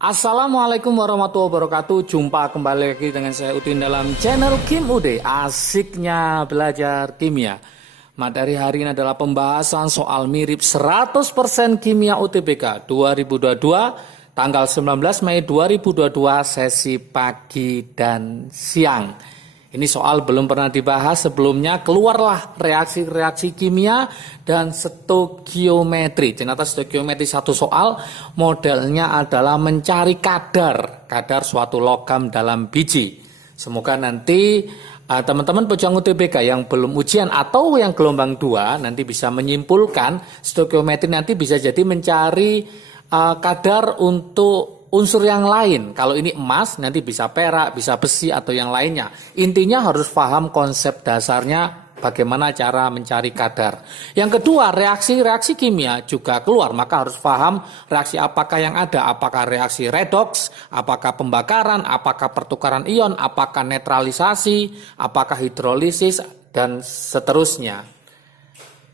Assalamualaikum warahmatullahi wabarakatuh. Jumpa kembali lagi dengan saya Udin dalam channel Kim Ude. Asiknya belajar kimia. Materi hari ini adalah pembahasan soal mirip 100% kimia UTBK 2022 tanggal 19 Mei 2022 sesi pagi dan siang. Ini soal belum pernah dibahas sebelumnya, keluarlah reaksi-reaksi kimia dan stokiometri. Ternyata stokiometri satu soal, modelnya adalah mencari kadar suatu logam dalam biji. Semoga nanti teman-teman pejuang UTBK yang belum ujian atau yang gelombang 2 nanti bisa menyimpulkan stokiometri nanti bisa jadi mencari kadar untuk unsur yang lain. Kalau ini emas nanti bisa perak, bisa besi atau yang lainnya. Intinya harus paham konsep dasarnya bagaimana cara mencari kadar. Yang kedua, reaksi-reaksi kimia juga keluar, maka harus paham reaksi apakah yang ada, apakah reaksi redoks, apakah pembakaran, apakah pertukaran ion, apakah netralisasi, apakah hidrolisis dan seterusnya.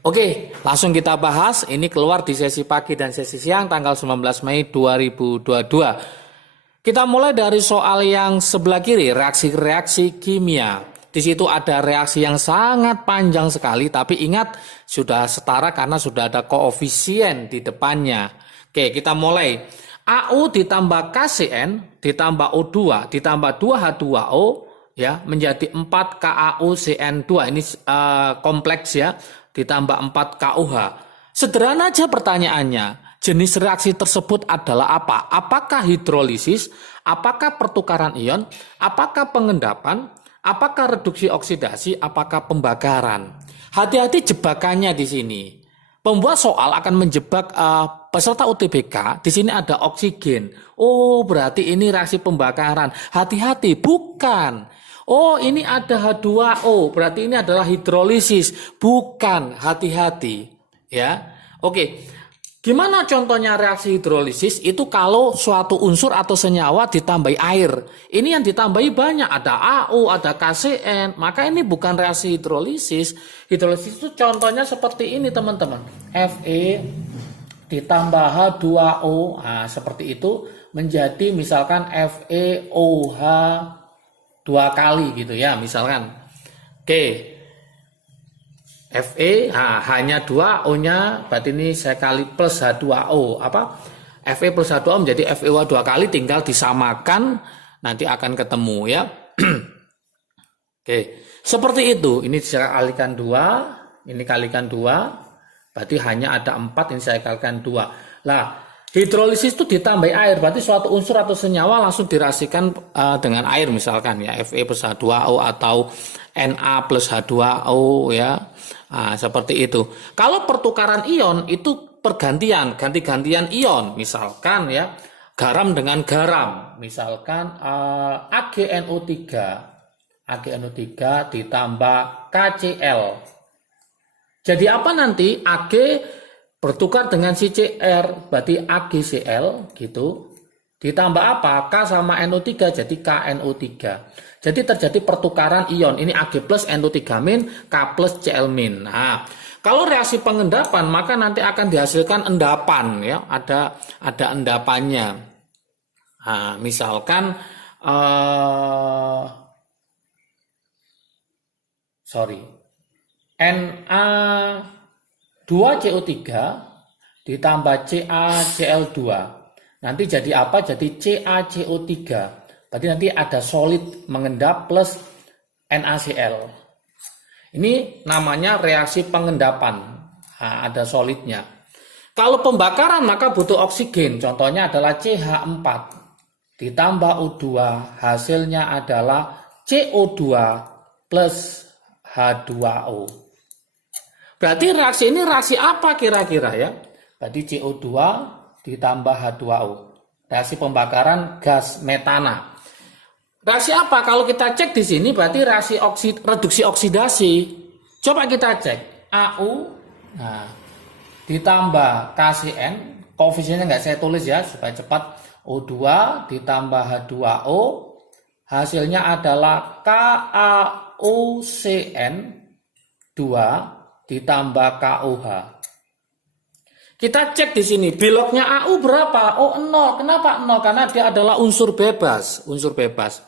Oke, langsung kita bahas. Ini keluar di sesi pagi dan sesi siang tanggal 19 Mei 2022. Kita mulai dari soal yang sebelah kiri, reaksi-reaksi kimia. Di situ ada reaksi yang sangat panjang sekali, tapi ingat sudah setara karena sudah ada koefisien di depannya. Oke, kita mulai. AU ditambah KCN ditambah O2 ditambah 2H2O ya menjadi 4 KAUCN2. Ini kompleks ya. Ditambah 4 KUH. Sederhana aja pertanyaannya. Jenis reaksi tersebut adalah apa? Apakah hidrolisis? Apakah pertukaran ion? Apakah pengendapan? Apakah reduksi oksidasi? Apakah pembakaran? Hati-hati jebakannya di sini. Pembuat soal akan menjebak peserta UTBK. Di sini ada oksigen. Oh, berarti ini reaksi pembakaran. Hati-hati, bukan. Oh, ini ada H2O, berarti ini adalah hidrolisis. Bukan, hati-hati. Ya, oke. Gimana contohnya reaksi hidrolisis? Itu kalau suatu unsur atau senyawa ditambahi air. Ini yang ditambahi banyak, ada AU, ada KCN. Maka ini bukan reaksi hidrolisis. Hidrolisis itu contohnya seperti ini, teman-teman. Fe ditambah H2O, nah, seperti itu menjadi misalkan FeOH 2 kali gitu ya misalkan. Oke. Fe hanya 2, O-nya berarti ini saya kali plus H2O. Apa? Fe plus H2O menjadi FeOH 2 kali, tinggal disamakan nanti akan ketemu ya. Oke. Seperti itu. Ini saya kalikan 2, ini kalikan 2. Berarti hanya ada 4, ini saya kalikan 2. Lah, hidrolisis itu ditambah air, berarti suatu unsur atau senyawa langsung dirasikan dengan air misalkan ya, Fe plus H2O atau Na plus H2O ya, seperti itu. Kalau pertukaran ion itu pergantian, ganti-gantian ion, misalkan ya, garam dengan garam, misalkan AgNO3 ditambah KCl. Jadi apa nanti? Ag bertukar dengan CCr, berarti AgCl gitu. Ditambah apa? K sama NO3 jadi KNO3. Jadi terjadi pertukaran ion. Ini Ag plus NO3 min, K plus Cl min. Nah, kalau reaksi pengendapan maka nanti akan dihasilkan endapan ya. Ada endapannya. Nah, misalkan Na2CO3 ditambah CaCl2. Nanti jadi apa? Jadi CaCO3. Berarti nanti ada solid mengendap plus NaCl. Ini namanya reaksi pengendapan. Nah, ada solidnya. Kalau pembakaran maka butuh oksigen. Contohnya adalah CH4 ditambah O2. Hasilnya adalah CO2 plus H2O. Berarti reaksi ini reaksi apa kira-kira ya? Berarti CO2 ditambah H2O. Reaksi pembakaran gas metana. Reaksi apa? Kalau kita cek di sini berarti reaksi reduksi oksidasi. Coba kita cek. AU ditambah KCN. Koefisiennya nggak saya tulis ya supaya cepat. O2 ditambah H2O. Hasilnya adalah KaOCN 2 ditambah KOH. Kita cek di sini, biloknya AU berapa? Oh, 0. Kenapa 0? Karena dia adalah unsur bebas. Unsur bebas.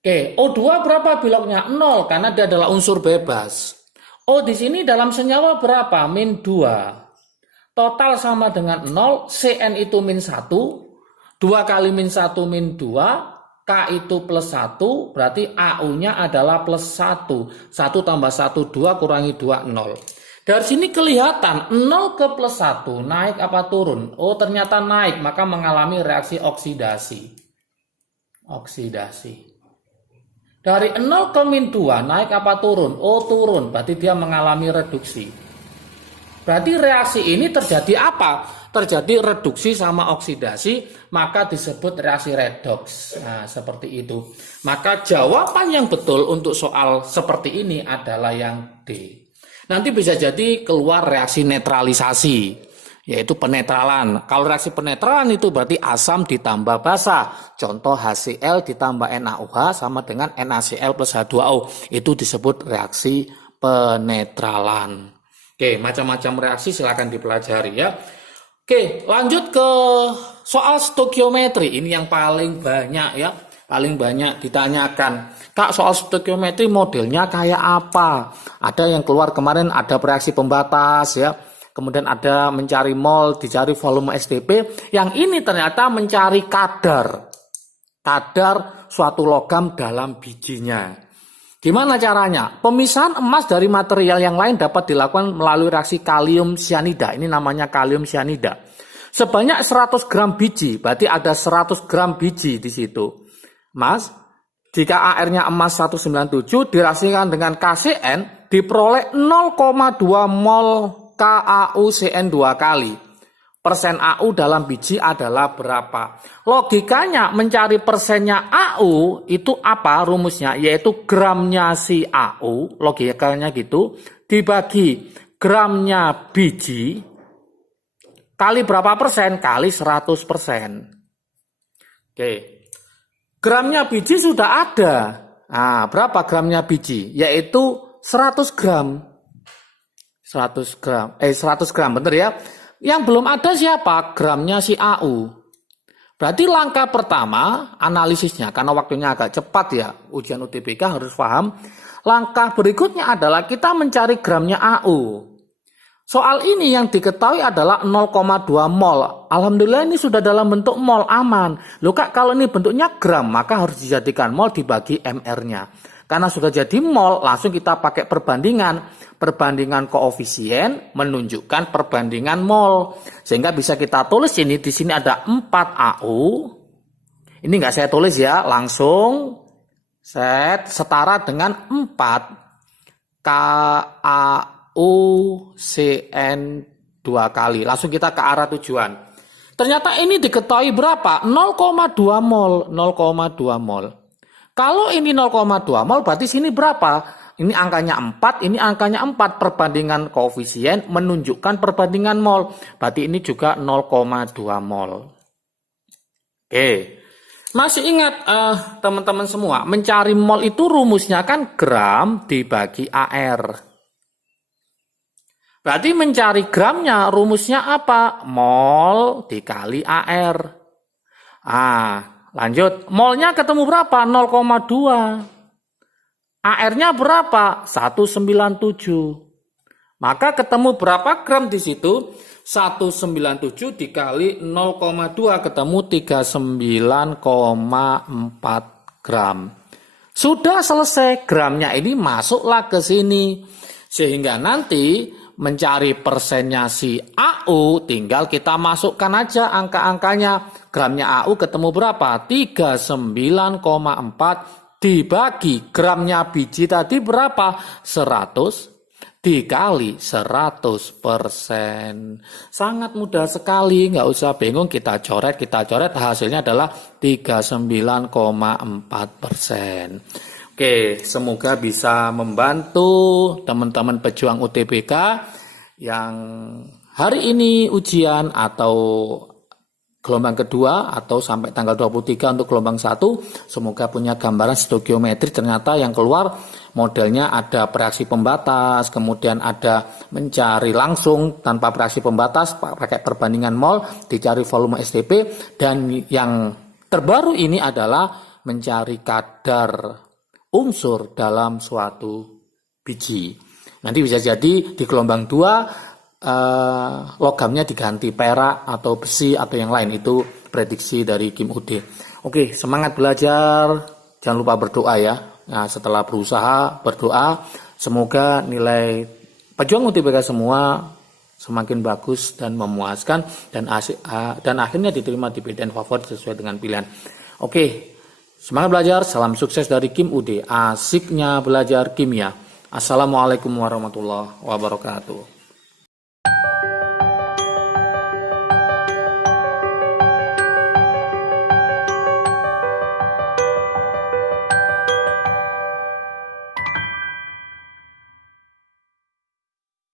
Oke, O2 berapa biloknya? 0. Karena dia adalah unsur bebas. Oh, di sini dalam senyawa berapa? Min 2. Total sama dengan 0. Cn itu min 1. 2 kali min 1 min 2. K itu plus 1. Berarti AU-nya adalah plus 1. 1 tambah 1, 2 kurangi 2, 0. Dari sini kelihatan 0 ke plus 1 naik apa turun? Oh, ternyata naik, maka mengalami reaksi oksidasi. Oksidasi. Dari 0 ke min 2 naik apa turun? Oh, turun, berarti dia mengalami reduksi. Berarti reaksi ini terjadi apa? Terjadi reduksi sama oksidasi, maka disebut reaksi redoks. Nah, seperti itu. Maka jawaban yang betul untuk soal seperti ini adalah yang D. Nanti bisa jadi keluar reaksi netralisasi, yaitu penetralan. Kalau reaksi penetralan itu berarti asam ditambah basa. Contoh HCl ditambah NaOH sama dengan NaCl plus H2O. Itu disebut reaksi penetralan. Oke, macam-macam reaksi silakan dipelajari ya. Oke, lanjut ke soal stokiometri. Ini yang paling banyak ya. Paling banyak ditanyakan, Kak, soal stokiometri modelnya kayak apa? Ada yang keluar kemarin, ada reaksi pembatas ya, kemudian ada mencari mol, dicari volume SDP. Yang ini ternyata mencari kadar suatu logam dalam bijinya. Gimana caranya? Pemisahan emas dari material yang lain dapat dilakukan melalui reaksi kalium sianida. Ini namanya kalium sianida. Sebanyak 100 gram biji, berarti ada 100 gram biji di situ. Mas, jika AR-nya emas 197 direaksikan dengan KCN diperoleh 0,2 mol KAUCN 2 kali. Persen AU dalam biji adalah berapa? Logikanya mencari persennya AU itu apa rumusnya? Yaitu gramnya si AU, logikanya gitu, dibagi gramnya biji kali berapa persen? Kali 100%. Oke. Gramnya biji sudah ada. Nah, berapa gramnya biji? Yaitu 100 gram. 100 gram, bener ya. Yang belum ada siapa? Gramnya si AU. Berarti langkah pertama analisisnya, karena waktunya agak cepat ya, ujian UTBK harus paham. Langkah berikutnya adalah kita mencari gramnya AU. Soal ini yang diketahui adalah 0,2 mol. Alhamdulillah ini sudah dalam bentuk mol, aman. Loh Kak, kalau ini bentuknya gram, maka harus dijadikan mol dibagi MR-nya. Karena sudah jadi mol, langsung kita pakai perbandingan. Perbandingan koefisien menunjukkan perbandingan mol. Sehingga bisa kita tulis ini, di sini ada 4 AU. Ini nggak saya tulis ya, langsung setara dengan 4 KAU UCN 2 kali. Langsung kita ke arah tujuan. Ternyata ini diketahui berapa? 0,2 mol. 0,2 mol. Kalau ini 0,2 mol berarti sini berapa? Ini angkanya 4, ini angkanya 4. Perbandingan koefisien menunjukkan perbandingan mol. Berarti ini juga 0,2 mol. Oke. Masih ingat teman-teman semua, mencari mol itu rumusnya kan gram dibagi AR. Berarti mencari gramnya rumusnya apa? Mol dikali AR. Lanjut. Molnya ketemu berapa? 0,2. AR-nya berapa? 197. Maka ketemu berapa gram di situ? 197 dikali 0,2 ketemu 39,4 gram. Sudah selesai, gramnya ini masuklah ke sini. Sehingga nanti mencari persennya si AU, tinggal kita masukkan aja angka-angkanya. Gramnya AU ketemu berapa? 39,4 dibagi gramnya biji tadi berapa? 100 dikali 100%. Sangat mudah sekali, nggak usah bingung, kita coret, hasilnya adalah 39,4%. Oke, semoga bisa membantu teman-teman pejuang UTBK yang hari ini ujian atau gelombang kedua atau sampai tanggal 23 untuk gelombang 1. Semoga punya gambaran stoikiometri. Ternyata yang keluar modelnya ada bereaksi pembatas, kemudian ada mencari langsung tanpa bereaksi pembatas pakai perbandingan mol, dicari volume STP, dan yang terbaru ini adalah mencari kadar unsur dalam suatu biji. Nanti bisa jadi di gelombang 2 logamnya diganti perak atau besi atau yang lain. Itu prediksi dari Kim Ude. Oke, semangat belajar, jangan lupa berdoa ya. Nah, setelah berusaha berdoa, semoga nilai pejuang UTBK semua semakin bagus dan memuaskan, dan akhirnya diterima di PTN favorit sesuai dengan pilihan. Oke, semangat belajar, salam sukses dari Kim Ude, asiknya belajar kimia. Assalamualaikum warahmatullahi wabarakatuh.